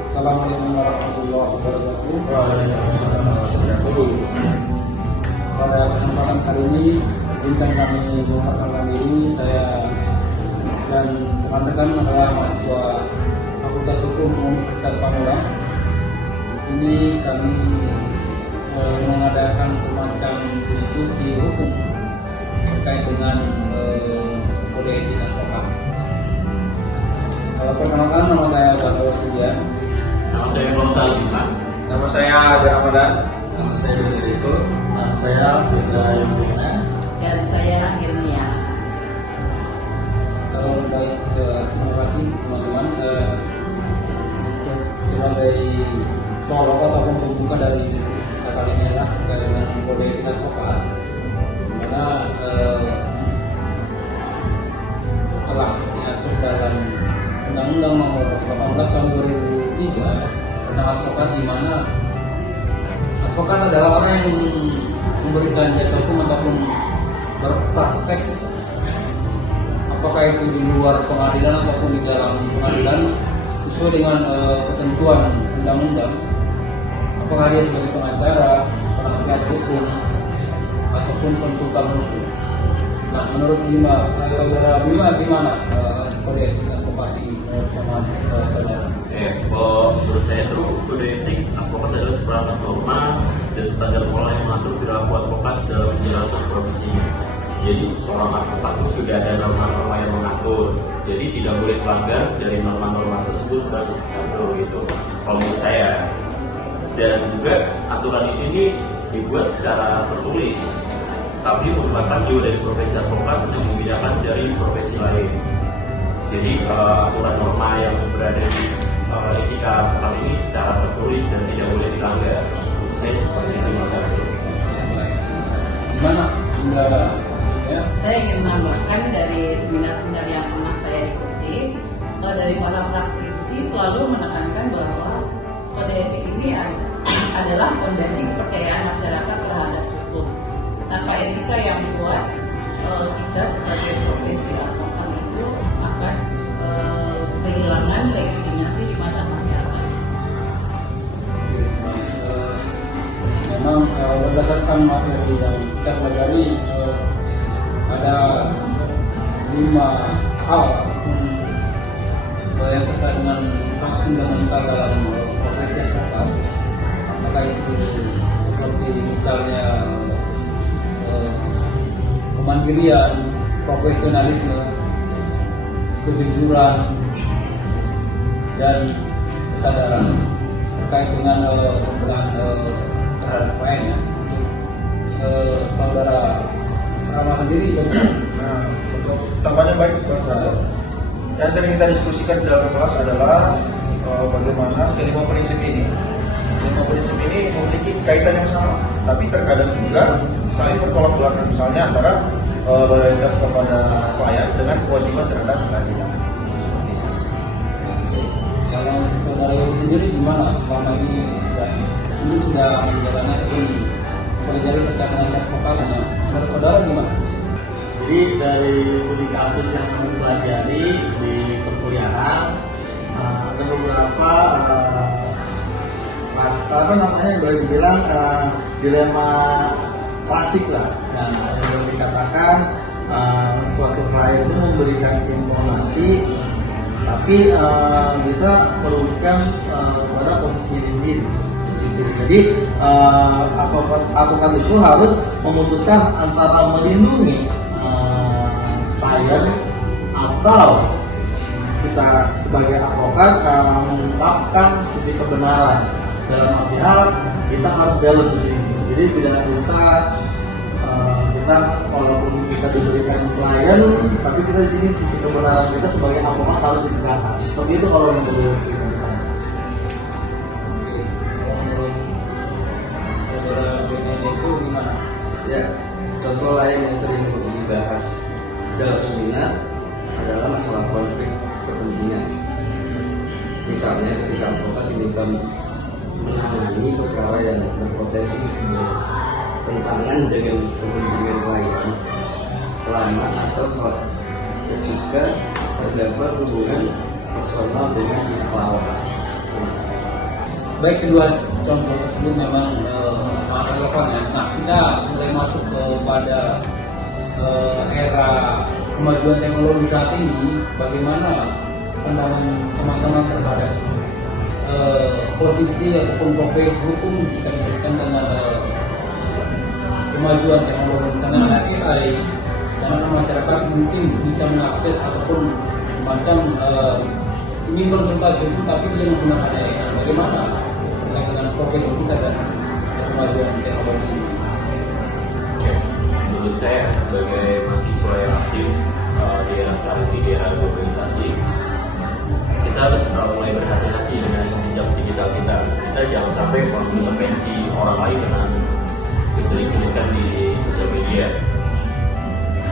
Assalamualaikum warahmatullahi wabarakatuh. Waalaikumsalam warahmatullahi wabarakatuh. Pada kesempatan kali ini, izinkan kami memperkenalkan diri. Saya dan rekan-rekan adalah mahasiswa Fakultas Hukum Universitas Pamulang. Di sini kami mengadakan semacam diskusi hukum terkait dengan kode etik advokat. Perkenalkan, nama saya Zahra Sudian. Nama saya Bang Salimah. Nama saya Adi Ramadan. Nama saya Dodi Riko. Nama saya Firda Yufina. Dan saya Hirnia. Baik, terima kasih teman-teman. Untuk sebagai pokok ataupun pembuka dari diskusi kita kali ini adalah terkait dengan kode etik advokat, di mana telah diatur dalam Undang-Undang Nomor 18 Tahun 2003 tentang advokat, di mana advokat adalah orang yang memberikan jasa hukum ataupun berpraktek, apakah itu di luar pengadilan ataupun di dalam pengadilan sesuai dengan ketentuan undang-undang, apakah dia sebagai pengacara, penasihat hukum, ataupun konsultan hukum. Nah, menurut saudara Bima, gimana kode etik advokat di pemahaman saudara? Menurut saya itu kode etik advokat adalah seperangkat norma dan standar pola yang mengatur perilaku advokat dalam menjalankan profesinya. Jadi seorang advokat itu sudah ada norma-norma yang mengatur. Jadi tidak boleh melanggar dari norma-norma tersebut dan gitu. Kalau menurut saya. Dan juga aturan ini dibuat secara tertulis, tapi merupakan jiwa dari profesi advokat yang membedakan dari profesi lain. Jadi aturan norma yang berada di etika advokat ini secara tertulis dan tidak boleh dilanggar. Menurut saya seperti itu masalah itu. Gimana saudara? Ya. Saya ingin menambahkan dari seminar-seminar yang pernah saya ikuti, dari para praktisi selalu menekankan bahwa kode etik ini adalah fondasi kepercayaan masyarakat terhadap hukum. Tanpa etika yang kuat, kita sebagai profesi advokat itu akan kehilangan legitimasi di mata masyarakat. Memang berdasarkan materi yang kita pelajari, ada 5 hal yang terkait dengan sangat fundamental dalam profesi advokat. Apakah itu seperti misalnya kemandirian, profesionalisme, kejujuran, dan kesadaran terkait dengan pembelaan terhadap kliennya. Untuk saudara Rama sendiri, Nah, untuk tambahnya baik, yang sering kita diskusikan di dalam kelas adalah bagaimana kelima prinsip ini. Kelima prinsip ini memiliki kaitan yang sama, tapi terkadang juga saling bertolak belakang. Misalnya antara loyalitas kepada klien dengan kewajiban terhadap pengadilan. Seperti itu. kalau saudara Yogi sendiri gimana selama ini sudah menjalani pelajari terkait dengan advokat? Menurut saudara gimana? Jadi dari studi kasus yang kami pelajari di perkuliahan, ada beberapa yang boleh dibilang dilema klasik lah, dan yang boleh dikatakan suatu klien itu memberikan informasi tapi bisa merugikan pada posisi diri sendiri. Jadi advokat itu harus memutuskan antara melindungi klien atau kita sebagai advokat mengungkapkan sisi kebenaran. Dalam arti hal kita harus balance di sini. Jadi tidak bisa kita walaupun kita diberikan klien, tapi kita di sini sisi kebenaran kita sebagai advokat harus ditegakkan. Seperti itu kalau yang perlu kita saya. Itu gimana? Ya, contoh lain yang sering dibahas dalam seminar adalah masalah konflik kepentingan. Misalnya ketika advokat diminta menangani perkara yang berpotensi bertentangan dengan kepentingan klien, lama atau ketika terdapat hubungan personal dengan pihak lawan. baik kedua contoh tersebut memang sangat relevan ya. Nah, kita mulai masuk kepada era kemajuan teknologi saat ini. Bagaimana pandangan teman-teman terhadap posisi ataupun profesi hukum jika dikaitkan dengan kemajuan teknologi, misalnya AI, misalnya masyarakat mungkin bisa mengakses ataupun semacam ingin konsultasi hukum tapi dia menggunakan AI. Bagaimana terkait dengan profesi kita dan kemajuan teknologi ini? Menurut saya sebagai mahasiswa yang aktif di era sekarang, di era globalisasi, kita harus mulai berhati-hati dengan jejak digital kita. Kita jangan sampai mengintervensi orang lain dengan klik-klikan di sosial media.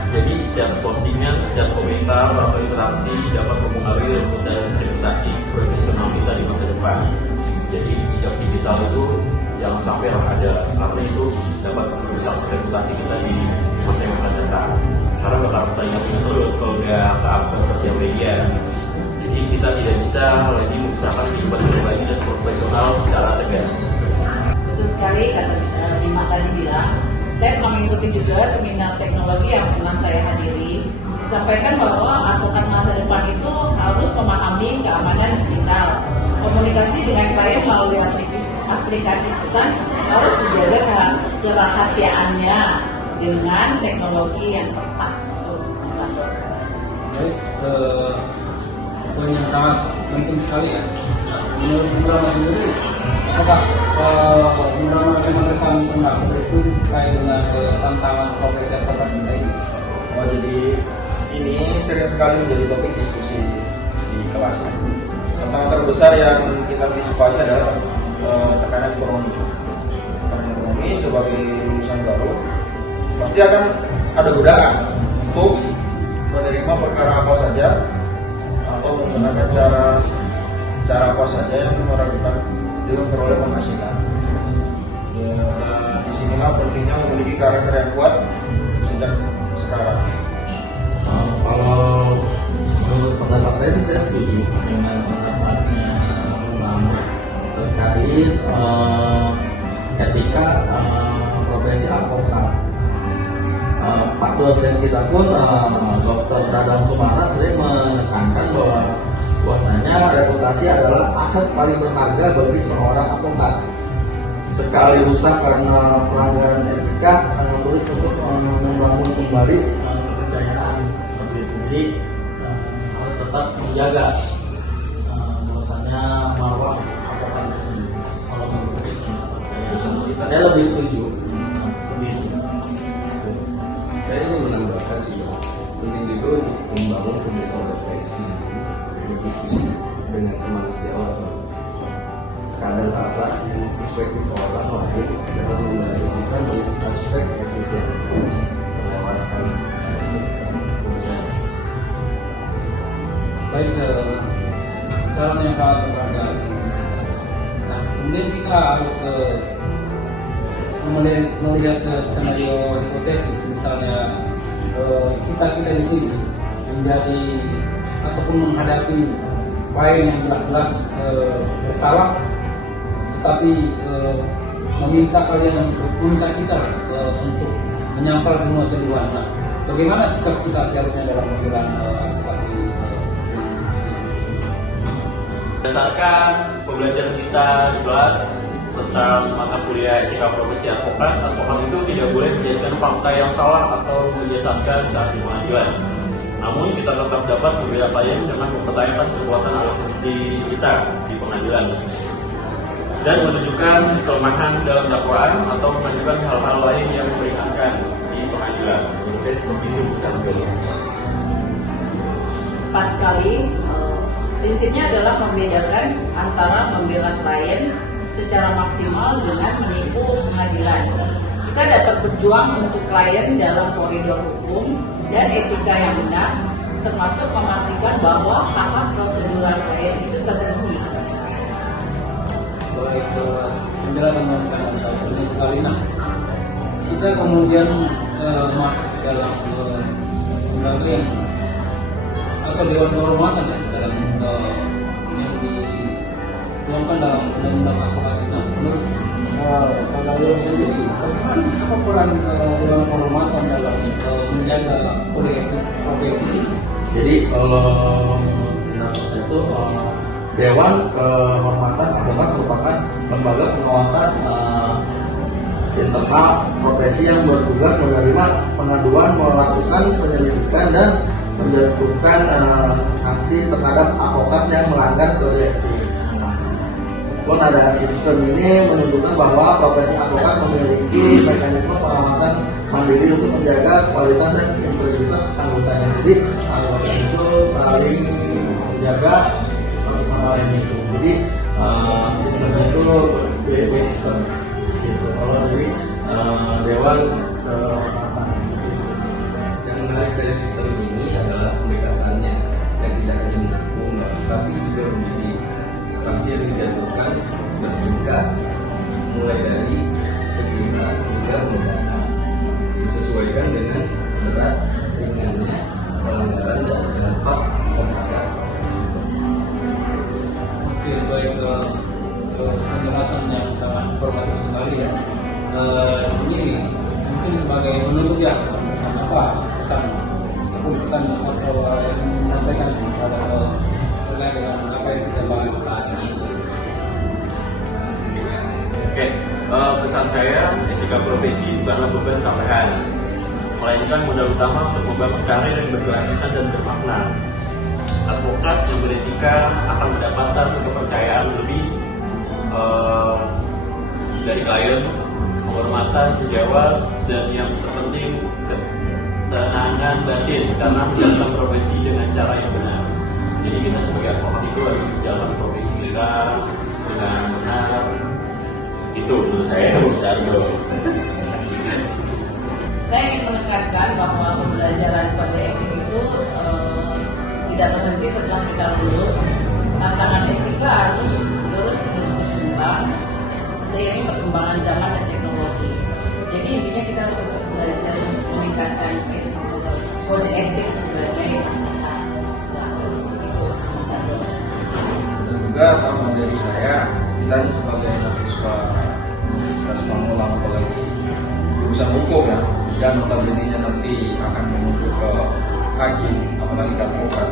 Jadi setiap postingan, setiap komentar atau interaksi dapat mempengaruhi reputasi profesional kita di masa depan. Jadi jejak digital itu jangan sampai ada, karena itu dapat merusak reputasi kita di masa yang akan datang. Karena bakal teringat-ingat terus kalau udah ke akun sosial media. Jadi kita tidak bisa lagi memisahkan kehidupan pribadi dan profesional secara tegas. Betul sekali, kata Bima tadi bilang. Saya pernah mengikuti juga seminar teknologi yang pernah saya hadiri. Disampaikan bahwa advokat masa depan itu harus memahami keamanan digital. Komunikasi dengan klien melalui aplikasi pesan harus dijaga kerahasiaannya dengan teknologi yang tepat. Baik, poin yang sangat penting sekali ya. Menurut Bunda sendiri, apakah Bunda memang depan pernah bersetuju terkait dengan tantangan profesi advokat kita ini? Oh, jadi ini sering sekali menjadi topik diskusi di kelas. Tantangan terbesar yang kita antisipasi adalah tekanan ekonomi. Tekanan ekonomi sebagai lulusan baru pasti akan ada godaan untuk menerima perkara apa saja atau menggunakan cara apa saja yang meragukan dengan memperoleh penghasilan. Ya, dan disinilah pentingnya memiliki karakter yang kuat sejak sekarang. Kalau menurut pendapat saya setuju dengan pendapatnya ulama terkait etika profesi advokat. Pak dosen kita pun Dr. Dadang Sumara sering menekankan bahwa bahwasanya reputasi adalah aset paling berharga bagi seorang advokat. Sekali rusak karena pelanggaran etika, sangat sulit untuk membangun kembali kepercayaan seperti itu. Jadi harus tetap menjaga bahwasanya marwah advokat itu sendiri. Kalau menurut saya lebih setuju seperti itu. Saya ingin menambahkan sih, penting juga untuk membangun kebiasaan refleksi, berdiskusi dengan kemanusiaan. Kadang-kadang perspektif orang lain dapat membantu kita melihat aspek etis yang terlewatkan. Baik, saran yang sangat berharga. Nah, kemudian kita harus melihat skenario hipotesis, misalnya kita di sini menjadi ataupun menghadapi klien yang jelas-jelas bersalah, tetapi meminta kita untuk menyampal semua tuduhan. Nah, bagaimana sikap kita seharusnya dalam menjelang seperti Berdasarkan pembelajaran kita di kelas tentang mata kuliah etika profesi advokat itu tidak boleh menjadikan fakta yang salah atau menyesatkan saat di pengadilan. Namun kita tetap dapat membela klien dengan mempertanyakan kekuatan alat bukti kita di pengadilan dan menunjukkan kelemahan dalam dakwaan atau mengajukan hal-hal lain yang meringankan di pengadilan. Menurut saya seperti itu bisa membela. Pas sekali, prinsipnya adalah membedakan antara membela klien secara maksimal dengan menipu pengadilan. Kita dapat berjuang untuk klien dalam koridor hukum dan etika yang benar, termasuk memastikan bahwa hak-hak prosedural klien itu terpenuhi. baik penjelasan yang sangat penting sekali. Nah, kita kemudian masuk ke dalam lembaga yang atau dewan kehormatan ya, dalam yang dituangkan dalam undang-undang advokat. Nah, menurut saudara sendiri, apa peran Dewan Kehormatan dalam menjaga kode etik profesi ini? Jadi kalau menurut saya itu Dewan Kehormatan Advokat merupakan lembaga pengawasan internal profesi yang bertugas menerima pengaduan, melakukan penyelidikan dan menjatuhkan sanksi terhadap advokat yang melanggar kode etik. Pun ada sistem ini menunjukkan bahwa profesi advokat memiliki mekanisme pengawasan mandiri untuk menjaga kualitas dan integritas anggotanya. Jadi anggota itu saling menjaga satu sama lain itu. Jadi sistemnya itu BB sistem. Gitu. Kalau dari Dewan Kehormatan. Yang menarik dari sistem ini adalah pendekatannya yang tidak hanya mendukung, tapi juga menjadi sanksi yang dijatuhkan bertingkat mulai dari terima hingga mencatat, disesuaikan dengan berat ringannya pelanggaran dan dampak terhadap profesi. Oke, baik, penjelasan yang sangat informatif sekali ya. Di sini mungkin sebagai penutup ya, apa pesan atau yang disampaikan terkait dengan apa yang kita bahas saat ini? Oke, pesan saya, etika profesi bukanlah beban tambahan, melainkan modal utama untuk membangun karir yang berkelanjutan dan bermakna. Advokat yang beretika akan mendapatkan kepercayaan lebih dari klien, penghormatan sejawat, dan yang terpenting ketenangan batin karena menjalankan profesi dengan cara yang benar. Jadi kita sebagai advokat itu harus menjalankan profesi kita dengan benar. Itu menurut saya besar bro. Saya ingin menekankan bahwa pembelajaran kode etik itu tidak berhenti setelah kita lulus. Tantangan etika harus terus berkembang seiring perkembangan zaman dan teknologi. Jadi intinya kita harus tetap belajar untuk meningkatkan kode etik sebagai Dan juga tambahan dari saya, kita ini sebagai mahasiswa Universitas Pamulang, apalagi jurusan hukum ya, dan notabene nanti akan menuju ke hakim, apalagi ke advokat.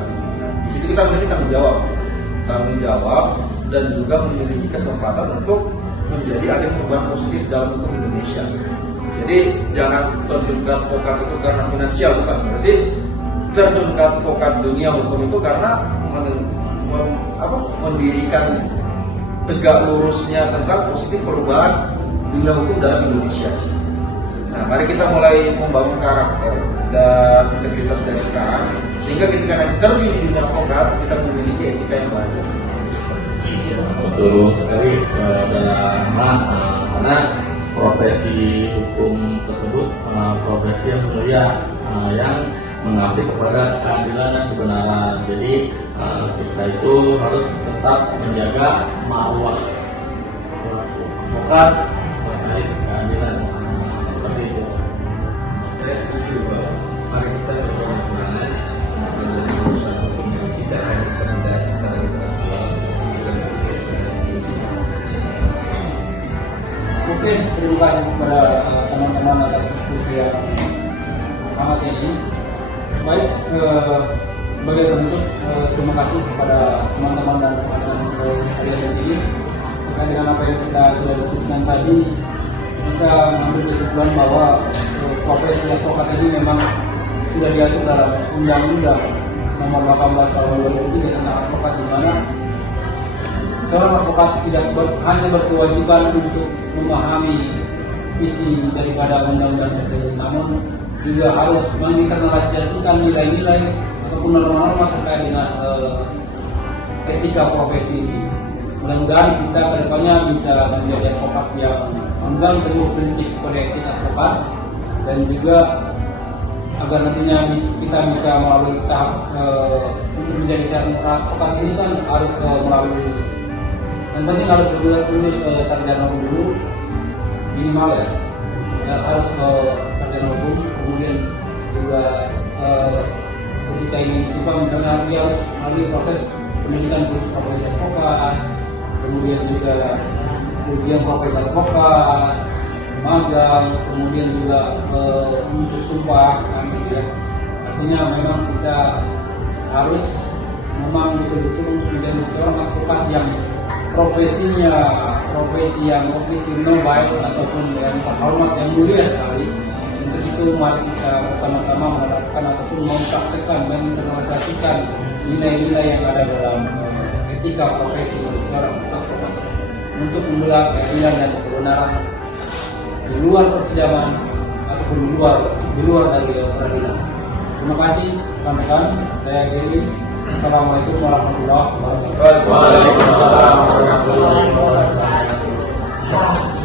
Di situ kita memiliki tanggung jawab dan juga memiliki kesempatan untuk menjadi agen perubahan positif dalam hukum Indonesia. Jadi jangan terjun ke advokat itu karena finansial, bukan. Berarti terjun ke advokat dunia hukum itu karena mendirikan tegak lurusnya tentang positif perubahan dunia hukum dalam Indonesia. Nah, mari kita mulai membangun karakter dan integritas dari sekarang, sehingga ketika nanti terjun di dunia advokat kita memiliki etika yang baik. Betul sekali, karena profesi hukum tersebut profesi yang mulia yang mengabdi kepada keadilan dan kebenaran. Jadi kita itu harus tetap menjaga marwah selaku advokat terkait keadilan, seperti itu. Saya setuju bahwa mari kita berkomitmen menjadi urusan hukum yang tidak hanya cerdas secara intelektual, tapi juga berpikir keras. Oke, terima kasih kepada teman-teman atas diskusi yang hangat ini. Baik, sebagai penutup, terima kasih kepada teman-teman dan rekan-rekan sekalian di sini. Terkait dengan apa yang kita sudah diskusikan tadi, kita mengambil kesimpulan bahwa profesi advokat ini memang sudah diatur dalam Undang-Undang Nomor 18 Tahun 2003 tentang advokat, di mana seorang advokat tidak hanya berkewajiban untuk memahami isi daripada undang-undang tersebut, namun juga harus menginternalisasikan nilai-nilai ataupun norma-norma terkait dengan etika profesi ini. Mudah-mudahan kita kedepannya bisa menjadi advokat yang memegang teguh prinsip kode etik advokat, dan juga agar nantinya kita bisa melalui tahap untuk menjadi seorang advokat ini kan harus melalui, yang penting harus lulus sarjana hukum dulu minimal ya, harus sarjana hukum. Kemudian juga ketika ingin disumpah misalnya dia harus melalui proses pendidikan khusus profesi advokat, kemudian juga ujian profesi advokat, magang, kemudian juga untuk sumpah kan gitu ya. Artinya memang kita harus memang betul-betul untuk menjadi seorang advokat yang profesi yang noble ataupun yang terhormat, yang mulia sekali. Untuk itu mari kita bersama-sama menerapkan ataupun mempraktekkan, menginternalisasikan nilai-nilai yang ada dalam etika profesi dari seorang advokat untuk membela keadilan dan kebenaran di luar persidangan ataupun di luar dari peradilan. Terima kasih rekan-rekan, saya Giri. Assalamualaikum warahmatullahi wabarakatuh. Waalaikumsalam warahmatullahi Waalaikumsalam warahmatullahi wabarakatuh.